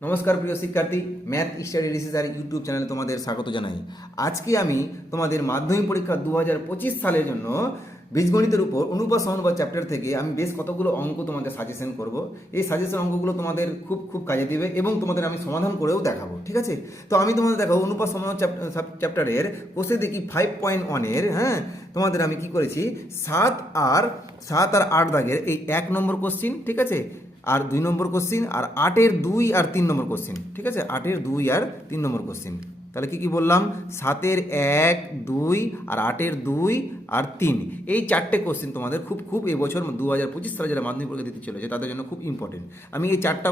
নমস্কার প্রিয় শিক্ষার্থী, ম্যাথ স্টাডি রিসার্চ ইউটিউব চ্যানেলে তোমাদের স্বাগত জানাই। আজকে আমি তোমাদের মাধ্যমিক পরীক্ষা 2025 সালের জন্য বীজগণিতের উপর অনুপাত সমানুপাত চ্যাপ্টার থেকে আমি বেশ কতগুলো অঙ্ক তোমাদের সাজেশন করব। এই সাজেশন অঙ্কগুলো তোমাদের খুব কাজে দিবে এবং তোমাদের আমি সমাধান করেও দেখাবো, ঠিক আছে? তো আমি তোমাদের দেখাবো অনুপাত সমানুপাত চ্যাপ্টারের কোষে দেখি 5.1-এর, হ্যাঁ, তোমাদের আমি কি করেছি, 7 আর 8 দাগের এই 1 নম্বর কোশ্চিন, ঠিক আছে, আর 2 নম্বর কোশ্চিন, আর 8-এর 2 আর 3 নম্বর কোশ্চিন, ঠিক আছে, 8-এর 2 আর 3 নম্বর কোশ্চিন। তাহলে কি বললাম, 7-এর 1, 2 আর 8-এর 2 আর 3, এই 4টে কোশ্চিন তোমাদের খুব এবছর 2025 সালে যারা মাধ্যমিক পরীক্ষা দিতে চলেছে তাদের জন্য খুব ইম্পর্টেন্ট। আমি এই 4টা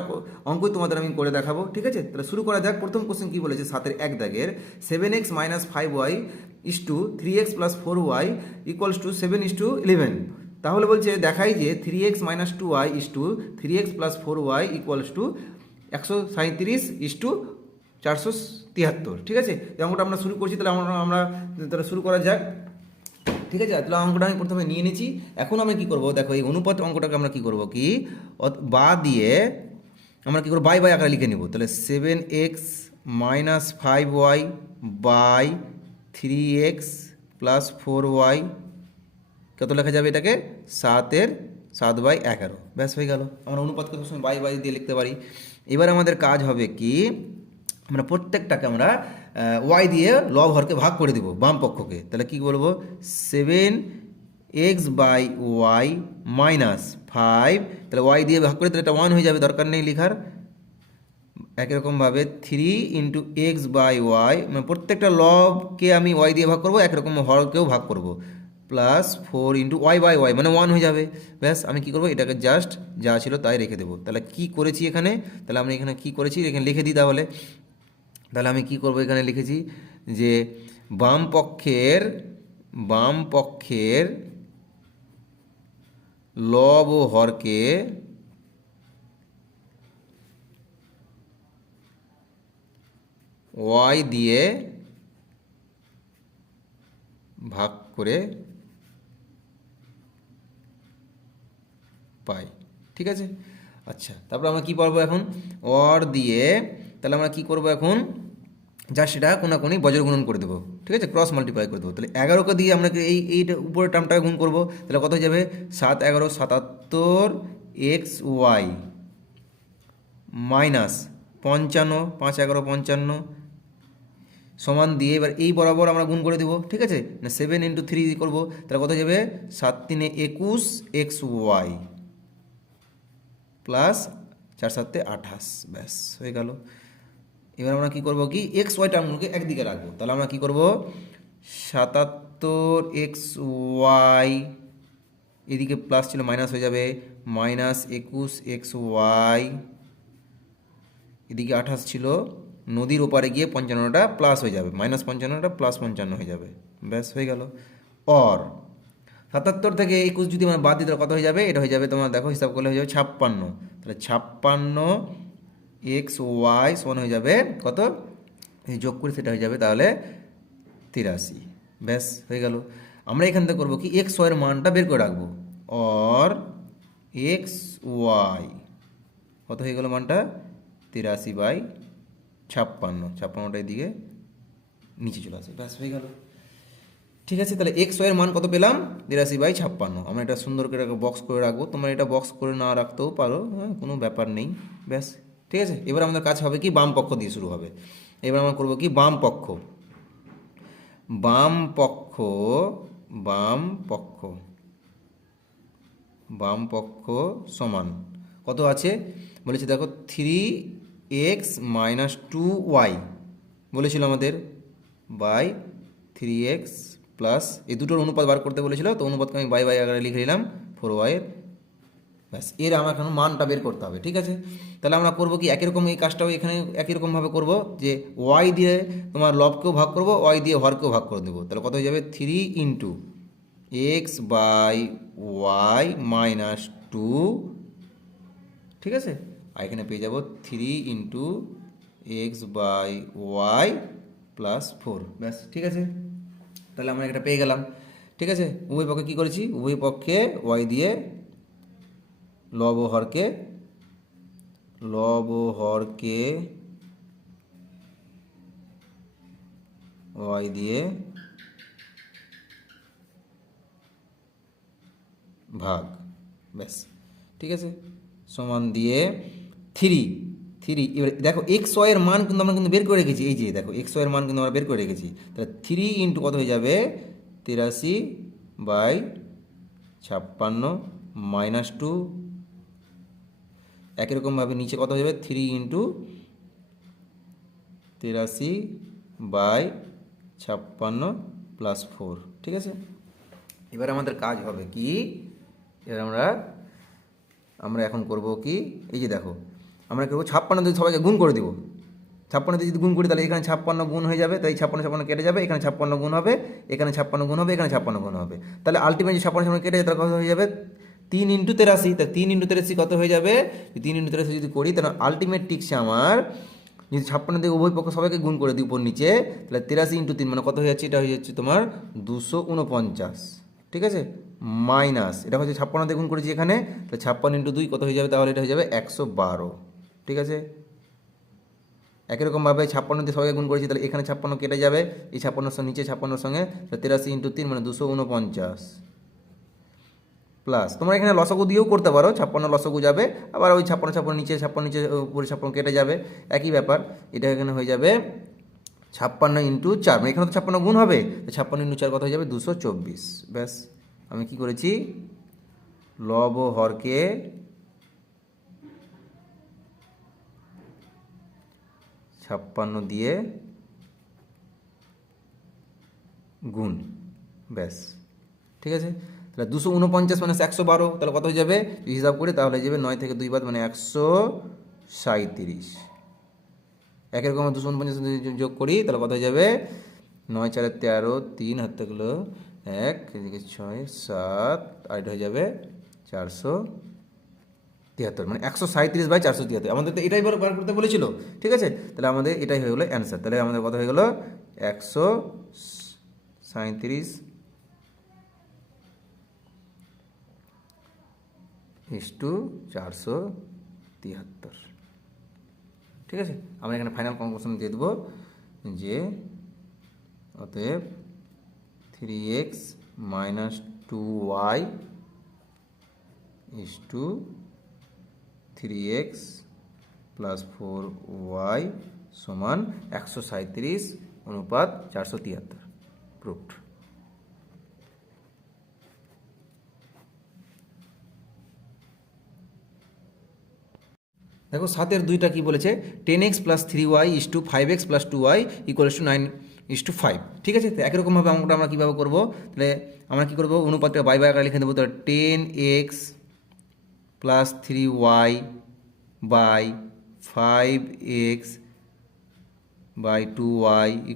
অঙ্কই তোমাদের আমি করে দেখাবো, ঠিক আছে? তাহলে শুরু করা যাক। প্রথম কোশ্চিন কি বলেছে, 7-এর 1 দাগের 7x - 5y is to 3x + 4y = 7:11। তাহলে বলছে দেখাই যে 3x - 2y is to 3x + 4y = 137:473, ঠিক আছে? এই অঙ্কটা আমরা শুরু করছি, তাহলে আমরা শুরু করা যাক, ঠিক আছে? তাহলে অঙ্কটা আমি প্রথমে নিয়ে নিয়েছি। এখন আমরা কি করব, দেখো এই অনুপাত অঙ্কটাকে আমরা কি করব, কি বা দিয়ে আমরা কি করব, বাই আকারে লিখে নিব। তাহলে 7x - 5y by 3x + 4y কত লেখা যাবে, এটাকে 7/11, ব্যাস হয়ে গেল। আমরা অনুপাতকে সবসময় বাই দিয়ে লিখতে পারি। এবার আমাদের কাজ হবে কি, আমরা প্রত্যেকটাকে আমরা ওয়াই দিয়ে লব হরকে ভাগ করে দিব বাম পক্ষকে। তাহলে কি বলবো, 7x/y - 5, তাহলে ওয়াই দিয়ে ভাগ করে তাহলে এটা 1 হয়ে যাবে, দরকার নেই লেখার। একই রকমভাবে 3 × x/y, মানে প্রত্যেকটা লবকে আমি ওয়াই দিয়ে ভাগ করবো, একরকম হরকেও ভাগ করব, +4 × y/y, মানে 1 হয়ে যাবে। ব্যাস, আমি কি করব, এটাকে জাস্ট যা ছিল তাই রেখে দেবো। তাহলে কি করেছি এখানে, তাহলে আমি এখানে কি করেছি, এখানে লিখে দিই তাহলে। তাহলে আমি কি করব, এখানে লিখেছি যে বাম পক্ষের লব ও হরকে ওয়াই দিয়ে ভাগ করে পাই, ঠিক আছে? আচ্ছা, তারপর আমরা কি পারবো এখন, অর দিয়ে, তাহলে আমরা কি করব এখন, যা সেটা কোনাকুনি বজ্র গুণন করে দেবো, ঠিক আছে, ক্রস মাল্টিপ্লাই করে দেবো। তাহলে 11কে দিয়ে আমরা এইটা উপরের টার্মটাকে গুণ করবো, তাহলে কত হয়ে যাবে, 7×11 = 77xy মাইনাস 55, 5×11 = 55 সমান দিয়ে এবার এই বরাবর আমরা গুণ করে দেবো, ঠিক আছে, না 7 × 3 করবো, তাহলে কত যাবে, 7×3 = 21xy প্লাস 4×7 = 28, ব্যাস হয়ে গেল। এবার আমরা কি করব, কি এক্স ওয়াই টার্মগুলোকে একদিকে রাখবো। তাহলে আমরা কি করব, 77xy, এদিকে প্লাস ছিল মাইনাস হয়ে যাবে, -21xy, এদিকে 28 ছিল, নদীর ওপারে গিয়ে 55টা প্লাস হয়ে যাবে, -55টা +55 হয়ে যাবে, ব্যাস হয়ে গেল। অর 77 থেকে 21 যদি আমরা বাদ দিই তাহলে কত হয়ে যাবে, এটা হয়ে যাবে তোমার দেখো হিসাব করলে হয়ে যাবে 56। তাহলে 56xy সমান হয়ে যাবে কত, এই যোগ করি সেটা হয়ে যাবে তাহলে 83, ব্যাস হয়ে গেল। আমরা এখান থেকে করবো কি, এক্স ওয়াইয়ের মানটা বের করে রাখবো, অর xy কত হয়ে গেল মানটা, 83/56, এদিকে নিচে চলে আসে, ব্যাস হয়ে গেল, ঠিক আছে? তাহলে এক্স ওয়াইয়ের মান কত পেলাম, 83/56। আমরা এটা সুন্দর করে বক্স করে রাখবো, তোমরা এটা বক্স করে না রাখতেও পারো, হ্যাঁ, কোনো ব্যাপার নেই, ব্যাস ঠিক আছে। এবার আমাদের কাজ হবে কি, বাম পক্ষ দিয়ে শুরু হবে। এবার আমরা করবো কি, বাম পক্ষ বাম পক্ষ বাম পক্ষ সমান কত আছে বলেছে, দেখো 3x - 2y বলেছিল আমাদের, বাই 3x প্লাস এই দুটোর অনুপাত বার করতে বলেছিল, তো অনুপাতকে আমি বাই আকারে লিখে নিলাম 4y, ব্যাস এর আমার এখন মানটা বের করতে হবে, ঠিক আছে? তাহলে আমরা করবো কি, একই রকম এই কাজটাও এখানে একই রকমভাবে করবো, যে ওয়াই দিয়ে তোমার লবকেও ভাগ করবো, ওয়াই দিয়ে হরকেও ভাগ করে দেবো। তাহলে কত হয়ে যাবে, 3 × x/y - 2, ঠিক আছে, আর এখানে পেয়ে যাবো 3 × x/y + 4, ব্যাস ঠিক আছে। তাহলে আমরা এটা পেয়ে গেলাম, ঠিক আছে। উভয় পক্ষে কী করেছি, উভয় পক্ষে ওয়াই দিয়ে লব ও হরকে লব ও হরকে ওয়াই দিয়ে ভাগ, ব্যাস, ঠিক আছে, সমান দিয়ে থ্রি এবার দেখো এক্স ওয়াই এর মান কিন্তু আমরা কিন্তু বের করে রেখেছি, এই যে দেখো এক্স ওয়াই এর মান কিন্তু আমরা বের করে রেখেছি, তাহলে 3 × কত হয়ে যাবে 83/56 -2, একই রকমভাবে নিচে কত হয়ে যাবে 3 × 83/56 + 4, ঠিক আছে। এবার আমাদের কাজ হবে কি, এবার আমরা এখন করব কি, এই যে দেখো আমরা করবো 56 দিয়ে সবাইকে গুণ করে দিব, 56 দিয়ে যদি গুণ করি তাহলে এখানে 56 গুণ হয়ে যাবে, তাই 56 কেটে যাবে, এখানে 56 গুণ হবে, এখানে 56 গুণ হবে, এখানে 56 গুণ হবে, তাহলে আলটিমেটলি 56 কেটে যায় তাহলে কত হয়ে যাবে 3 × 83, তা 3 × 83 কত হয়ে যাবে, 3 × 83 যদি করি তাহলে আলটিমেট টিকছে আমার, যদি 56 দিয়ে উভয় পক্ষ সবাইকে গুণ করে দিই উপর নিচে, তাহলে 83 × 3 মানে কত হয়ে যাচ্ছে, এটা হয়ে যাচ্ছে তোমার 249, ঠিক আছে, মাইনাস এটা হচ্ছে 56 দিয়ে গুণ করেছি এখানে, তাহলে 56 × 2 কত হয়ে যাবে, তাহলে এটা হয়ে যাবে 112, ঠিক আছে। একই রকমভাবে 56 দিয়ে সবাইকে গুণ করেছি, তাহলে এখানে 56 কেটে যাবে, এই 56 নিচে 56 সঙ্গে 83 × 3 মানে 249, প্লাস তোমরা এখানে লসাগু দিয়েও করতে পারো, 56 লসাগু যাবে, আবার ওই 56 নিচে 56 নিচে উপরে 56 কেটে যাবে, একই ব্যাপার, এটা এখানে হয়ে যাবে 56 × 4, মানে এখানে তো 56 গুণ হবে, 56 × 4 কত হয়ে যাবে 224, ব্যাস। আমি কি করেছি, লব ও হরকে ছাপ্পান্ন দিয়ে গুণ, ব্যাস, ঠিক আছে। তাহলে 249 - 112, তাহলে কত হয়ে যাবে যদি হিসাব করি, তাহলে হয়ে যাবে 9 থেকে 2 বাদ মানে 137, একই রকম 249 যোগ করি তাহলে কত হয়ে যাবে 9 × 4 = 13, 3 হাত থাকলো 1, এদিকে 6 7, আর এটা হয়ে যাবে 473, মানে 137/473, আমাদের তো এটাই বার করতে বলেছিল, ঠিক আছে। তাহলে আমাদের এটাই হয়ে গেলো অ্যান্সার, তাহলে আমাদের কত হয়ে গেল 137/473, ঠিক আছে। আমরা এখানে ফাইনাল কনক্লুশন দিয়ে দেবো যে অতএব 3x - 2y = 3x + 4y = 137/473, proofed. দেখো 7 এর 2টা কি বলেছে, 10x + 3y = 5x + 2y = 9:5, ঠিক আছে। তো একই রকমভাবে আমরা কীভাবে করবো, তাহলে আমরা কী করবো, অনুপাতটা বাই আকারে লিখে দেবো, তাহলে 10x + 3y / 5x / 2y =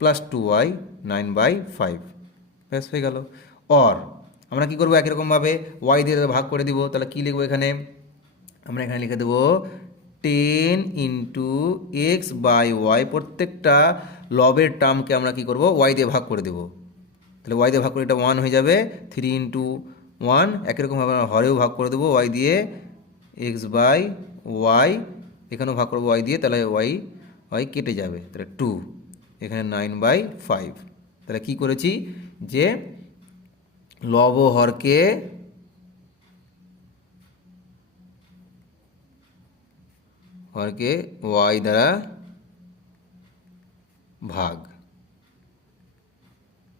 +2y 9/5, ব্যাস হয়ে গেল। অর আমরা কী করবো, একই রকমভাবে y দিয়ে ভাগ করে দিব, তাহলে কী লিখবো এখানে, আমরা এখানে লিখে দেবো 10 × x / y, প্রত্যেকটা লবের টার্মকে আমরা কি করব y দিয়ে ভাগ করে দেব, তাহলে y দিয়ে ভাগ করে এটা 1 হয়ে যাবে, 3 × 1, একই রকমভাবে আমরা হরেও ভাগ করে দেবো y দিয়ে, x / y এখানেও ভাগ করবো y দিয়ে, তাহলে y কেটে যাবে, তাহলে 2, এখানে 9/5, তাহলে কি করেছি যে লব ও হরকে y দ্বারা ভাগ,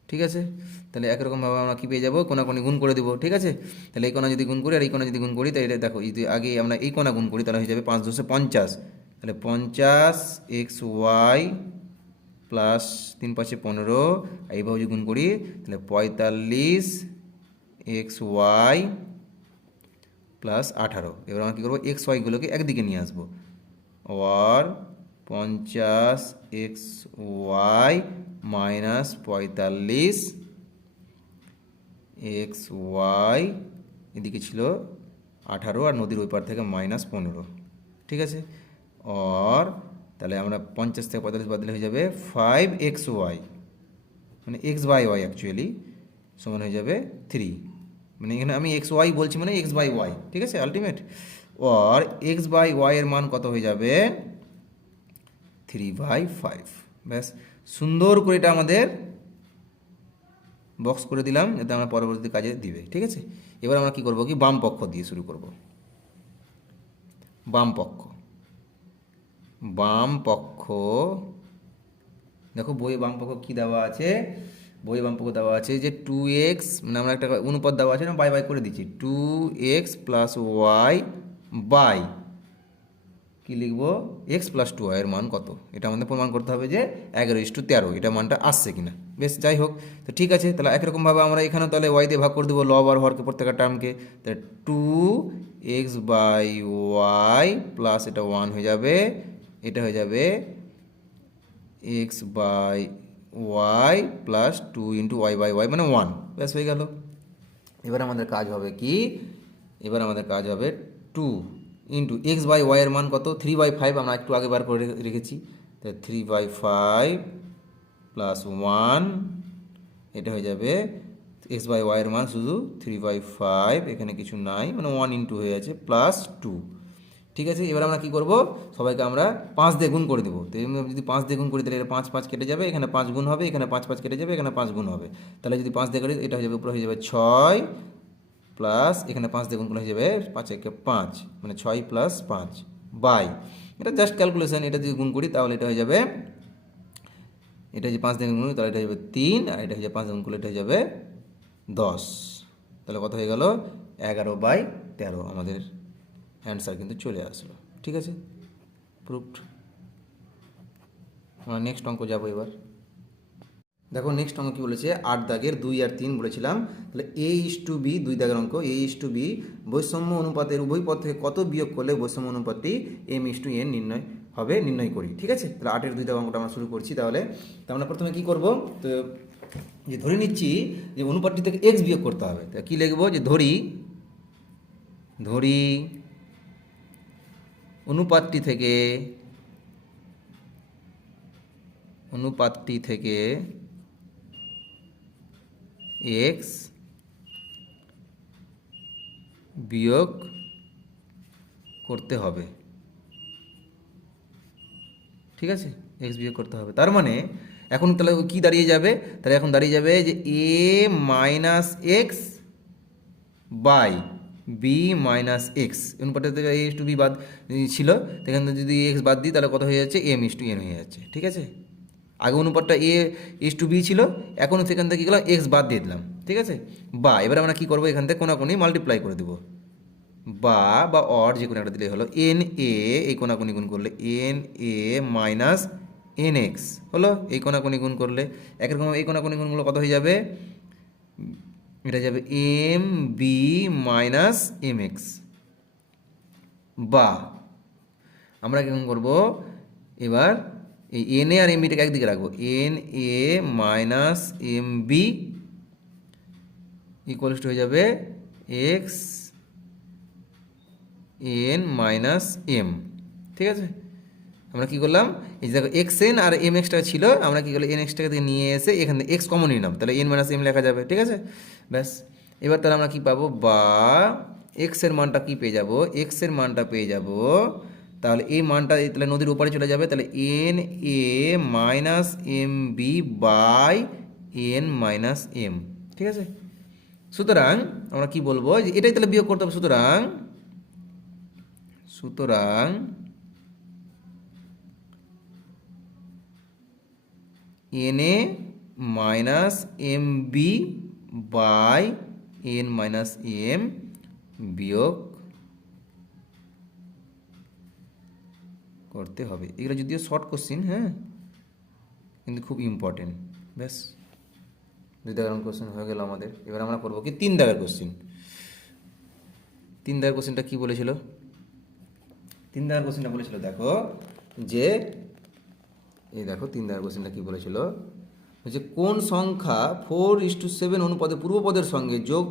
ঠিক আছে। তাহলে একরকমভাবে আমরা কী পেয়ে যাবো, কোনাকুনি গুণ করে দেবো, ঠিক আছে। তাহলে এই কোনা যদি গুণ করি আর এই কোনা যদি গুণ করি, তাহলে এটা দেখো যদি আগে আমরা এই কোনা গুণ করি তাহলে হয়ে যাবে 5 × 10 = 50, তাহলে 50xy প্লাস 3 × 5 = 15, এইভাবে যদি গুণ করি তাহলে 45xy প্লাস 18। এবার আমরা কী করবো, এক্স ওয়াইগুলোকে একদিকে নিয়ে আসবো, আর 50xy - 45xy, এদিকে ছিল 18 আর নদীর ওই পার থেকে -15, ঠিক আছে। আর তাহলে আমরা 50 থেকে 45 বাদ দিলে হয়ে যাবে 5xy, মানে x/y অ্যাকচুয়ালি সমান হয়ে যাবে 3, মানে এখানে আমি xy বলছি মানে x/y, ঠিক আছে আলটিমেট। আর এক্স বাই ওয়াই এর মান কত হয়ে যাবে 3/5। ব্যাস, সুন্দর করে এটা আমাদের বক্স করে দিলাম যাতে আমরা পরবর্তী কাজে দিবে। ঠিক আছে, এবার আমরা কি করব কি বাম পক্ষ দিয়ে শুরু করব। বাম পক্ষ, বাম পক্ষ দেখো বইয়ে বাম পক্ষ কী দেওয়া আছে, বইয়ে বাম পক্ষ দেওয়া আছে যে 2x, মানে আমরা একটা অনুপাত দেওয়া আছে না, বাই বাই করে দিচ্ছি 2x প্লাস ওয়াই বাই কী লিখবো এক্স প্লাস 2y এর মান কত, এটা আমাদের প্রমাণ করতে হবে যে 11:13 এটা মানটা আসছে কিনা। বেশ, যাই হোক, তো ঠিক আছে, তাহলে একরকমভাবে আমরা এখানেও তাহলে ওয়াই দিয়ে ভাগ করে দেবো লব আর হরকে প্রত্যেকটা টার্মকে, তাহলে 2x বাই ওয়াই প্লাস এটা 1 হয়ে যাবে, এটা হয়ে যাবে X by Y plus 2 into Y by Y মানে 1। ব্যাস, হয়ে গেল। এবার আমাদের কাজ হবে কি, এবার আমাদের কাজ হবে 2 ইন্টু এক্স বাই ওয়াই এর মান কত 3/5, আমরা একটু আগে বার করে রেখেছি, তাই 3/5 প্লাস 1, এটা হয়ে যাবে এক্স বাই ওয়াই এর মান শুধু 3/5, এখানে কিছু নাই, মানে 1 ইন্টু হয়ে আছে প্লাস 2। ঠিক আছে, এবার আমরা কি করব, সবাইকে আমরা 5 দিয়ে গুণ করে দেবো। তো যদি 5 দিয়ে গুণ করি তাহলে এটা 5 5 কেটে যাবে, এখানে 5 গুণ হবে, এখানে 5 5 কেটে যাবে, এখানে 5 গুণ হবে। তাহলে যদি 5 দিয়ে করি এটা হয়ে যাবে, উপরে হয়ে যাবে 6 প্লাস এখানে 5 দিয়ে গুণ করলে হয়ে যাবে 5 একে 5, মানে 6 প্লাস 5 বাই, এটা জাস্ট ক্যালকুলেশন, এটা যদি গুণ করি তাহলে এটা হয়ে যাবে, এটা যে 5 দিয়ে গুণ করি তাহলে এটা হয়ে যাবে 3, আর এটা হয়ে যাবে 5 দিয়ে গুণ করলে এটা হয়ে যাবে 10। তাহলে কত হয়ে গেল 11/13, আমাদের অ্যান্সার কিন্তু চলে আসলো। ঠিক আছে, প্রুফড। আমরা নেক্সট অঙ্ক যাবো এবার। দেখো নেক্সট অঙ্ক কী বলেছে, 8 দাগের 2 আর 3 বলেছিলাম, তাহলে A/B 2 দাগের অঙ্ক, A/B বৈষম্য অনুপাতের উভয় পদ থেকে কত বিয়োগ করলে বৈষম্য অনুপাতটি M/N নির্ণয় করি। ঠিক আছে, তাহলে 8-এর 2 দাগের অঙ্কটা আমরা শুরু করছি। তাহলে আমরা প্রথমে কি করব, তো যে ধরে নিচ্ছি যে অনুপাতটি থেকে x বিয়োগ করতে হবে, তা কী লিখব, যে ধরি অনুপাতটি থেকে x বিয়োগ করতে হবে। ঠিক আছে, x বিয়োগ করতে হবে, তার মানে এখন তাহলে কি দাঁড়িয়ে যাবে, তাহলে এখন দাঁড়িয়ে যাবে যে a minus X by B minus X, অনুপাতের থেকে A/B বাদ ছিল, সেখান থেকে যদি এক্স বাদ দিই তাহলে কত হয়ে যাচ্ছে M/N হয়ে যাচ্ছে। ঠিক আছে, আগে অনুপাতটা A/B ছিল, এখন সেখান থেকে কী করলাম এক্স বাদ দিয়ে দিলাম। ঠিক আছে, বা এবার আমরা কী করবো, এখান থেকে কোনাকুনি মাল্টিপ্লাই করে দেবো, বা অর যে কোনো একটা দিলে হলো NA, এই কোনাকুনি গুণ করলে NA মাইনাস NX হলো, এই কোনাকুনি গুণ করলে একরকম এই কোনাকুনি গুণগুলো কত হয়ে যাবে, এটা যাবে MB মাইনাস MX, বা আমরা কেমন করবো এবার এই NA আর MBটাকে একদিকে রাখবো, NA minus MB equals to হয়ে যাবে XN মাইনাস M। ঠিক আছে, আমরা কী করলাম, এই যে দেখো XN আর MX ছিল, আমরা কী করলাম NX-টাকে থেকে নিয়ে এসে এখান থেকে X কমন নিলাম, তাহলে N মাইনাস M লেখা যাবে। ঠিক আছে, ব্যাস, এবার তাহলে আমরা কী পাবো, বা X-এর মানটা কী পেয়ে যাব, X-এর মানটা পেয়ে যাব, তাহলে এই মানটা তাহলে নদীর ওপারে চলে যাবে, তাহলে NA minus MB by N minus M। ঠিক আছে, সুতরাং আমরা কি বলবো, যে এটাই তাহলে বিয়োগ করতে হবে, সুতরাং NA minus MB by N minus M বিয়োগ করতে হবে। এগুলো যদিও শর্ট কোশ্চিন, হ্যাঁ, কিন্তু খুব ইম্পর্টেন্ট। ব্যাস, 2 দাগের কোশ্চেন হয়ে গেল আমাদের। এবার আমরা করবো কি 3 দাগের কোশ্চেন। 3 দাগের কোশ্চেনটা কী বলেছিল, 3 দাগের কোশ্চেনটা বলেছিল দেখো, যে এই দেখো 3 দাগের কোশ্চেনটা কী বলেছিল, যে কোন সংখ্যা 4:7 অনুপাতে পূর্বপদের সঙ্গে যোগ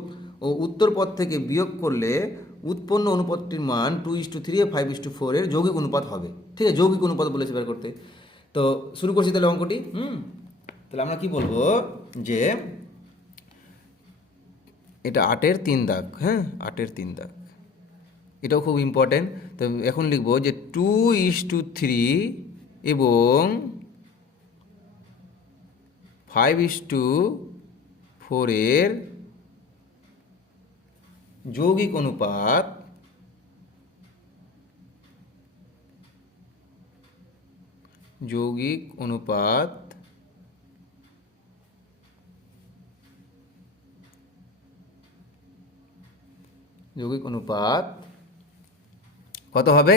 ও উত্তর পদ থেকে বিয়োগ করলে উৎপন্ন অনুপাতটির মান 2:3 ও 5:4 এর যৌগিক অনুপাত হবে। ঠিক আছে, যৌগিক অনুপাত বলেছে বের করতে। তো শুরু করছি তাহলে অঙ্কটি। তাহলে আমরা কি বলবো, যে এটা 8-এর 3 দাগ, হ্যাঁ 8-এর 3 দাগ, এটাও খুব ইম্পর্টেন্ট। তো এখন লিখব যে 2:3 এবং 5:4 এর যৌগিক অনুপাত কত হবে,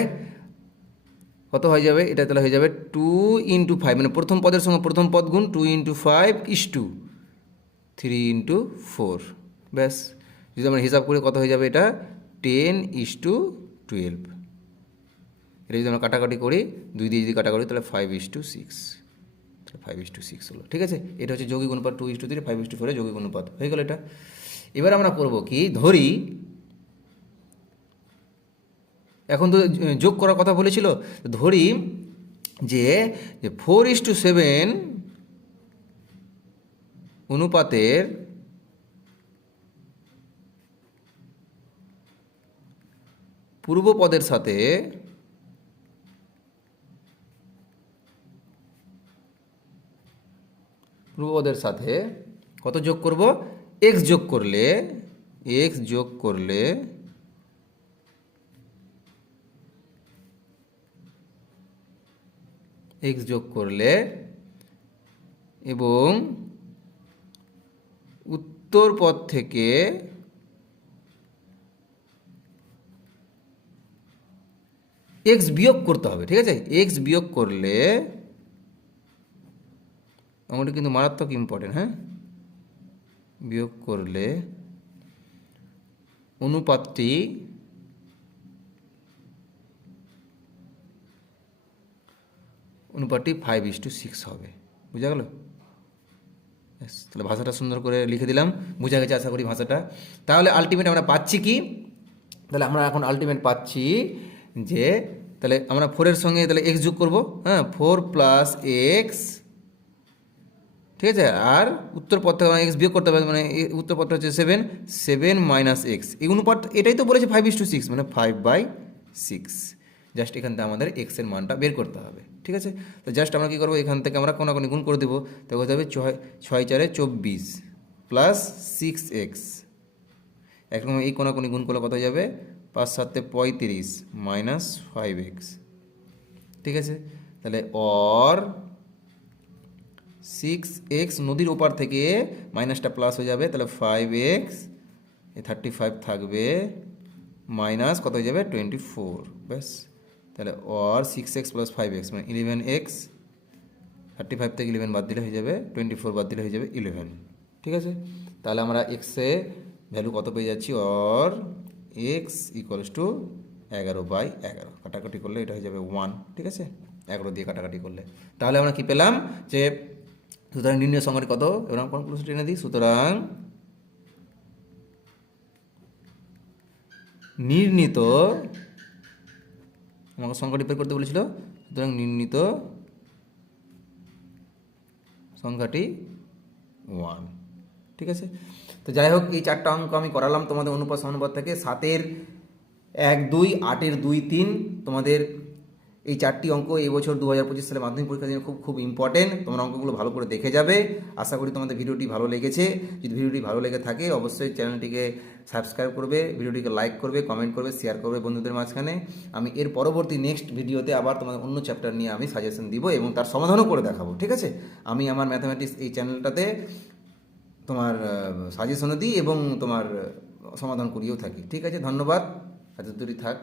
কত হয়ে যাবে? এটা তাহলে হয়ে যাবে 2 × 5, মানে প্রথম পদের সঙ্গে প্রথম পদ গুণ 2 × 5:3 × 4। ব্যাস, যদি আমরা হিসাব করে কত হয়ে যাবে এটা 10:12। এটা যদি আমরা কাটাকাটি করি, 2 দিয়ে যদি কাটাকাটি তাহলে 5:6, তাহলে 5:6 হলো। ঠিক আছে, এটা হচ্ছে যৌগিক অনুপাত 2:3, 5:4 যৌগিক অনুপাত হয়ে গেল এটা। এবার আমরা করব কি, ধরি এখন তো যোগ করার কথা বলেছিল, ধরি যে 4:7 অনুপাতের পূর্বপদের সাথে কত যোগ করব, x যোগ করলে এবং উত্তর পদ থেকে x বিয়োগ করতে হবে। ঠিক আছে, x বিয়োগ করলে, আমাদের কিন্তু মারাত্মক ইম্পর্টেন্ট, হ্যাঁ, বিয়োগ করলে অনুপাতটি অনুপাতটি 5:6 হবে। বুঝা গেল? তাহলে ভাষাটা সুন্দর করে লিখে দিলাম, বুঝা গেছে আশা করি ভাষাটা। তাহলে আলটিমেট আমরা পাচ্ছি কি, তাহলে আমরা এখন আলটিমেট পাচ্ছি যে, তাহলে আমরা 4-এর সঙ্গে তাহলে x যোগ করবো, হ্যাঁ, 4 + x, ঠিক আছে, আর উত্তর পদ থেকে x বিয়োগ করতে হবে, মানে উত্তর পদটা হচ্ছে 7 - x। এই অনুপাত এটাই তো বলেছে 5:6, মানে 5/6। জাস্ট এখান থেকে আমাদের x এর মানটা বের করতে হবে। ঠিক আছে, তো জাস্ট আমরা কী করবো, এখান থেকে আমরা কোনাকুনি গুণ করে দেবো। তো হতে হবে 6 × 4 = 24 + 6x। একরকম এই কোনাকুনি গুণ করলে কত হয়ে যাবে, 5 × 7 = 35 - 5x। ঠিক আছে, তাহলে অর 6x, নদীর ওপার থেকে মাইনাসটা প্লাস হয়ে যাবে, তাহলে 5x, 35 থাকবে, মাইনাস কত হয়ে যাবে 24। ব্যাস, তাহলে অর 6x + 5x মানে 11x। 35 থেকে 11 বাদ দিলে হয়ে যাবে 24, বাদ দিলে হয়ে যাবে 11। ঠিক আছে, তাহলে আমরা এক্সে ভ্যালু কত পেয়ে যাচ্ছি, অর x = 11/11। কাটাকাটি করলে এটা হয়ে যাবে 1। ঠিক আছে, 11 দিয়ে কাটাকাটি করলে তাহলে আমরা কি পেলাম, যে সুতরাং নির্ণয় সংখ্যাটি কত, এবার আমরা কনক্লুশন টেনে দিই। সুতরাং নির্ণীত, আমাকে সংখ্যাটি বের করতে বলেছিল, সুতরাং নির্ণীত সংখ্যাটি 1। ঠিক আছে, তো যাই হোক, এই 4টা অঙ্ক আমি করালাম তোমাদের অনুপাত সমানুপাত থেকে। 7-এর 1, 2, 8-এর 2, 3, তোমাদের এই 4টি অঙ্ক এই বছর 2025 সালে মাধ্যমিক পরীক্ষার জন্য খুব ইম্পর্টেন্ট। তোমরা অঙ্কগুলো ভালো করে দেখে যাবে। আশা করি তোমাদের ভিডিওটি ভালো লেগেছে। যদি ভিডিওটি ভালো লেগে থাকে অবশ্যই চ্যানেলটিকে সাবস্ক্রাইব করবে, ভিডিওটিকে লাইক করবে, কমেন্ট করবে, শেয়ার করবে বন্ধুদের মাঝখানে। আমি এর পরবর্তী নেক্সট ভিডিওতে আবার তোমাদের অন্য চ্যাপ্টার নিয়ে আমি সাজেশন দিব এবং তার সমাধানও করে দেখাবো। ঠিক আছে, আমি আমার ম্যাথামেটিক্স এই চ্যানেলটাতে তোমার সাজেশনও দিই এবং তোমার সমাধান করিয়েও থাকি। ঠিক আছে, ধন্যবাদ, এত দূরই থাক।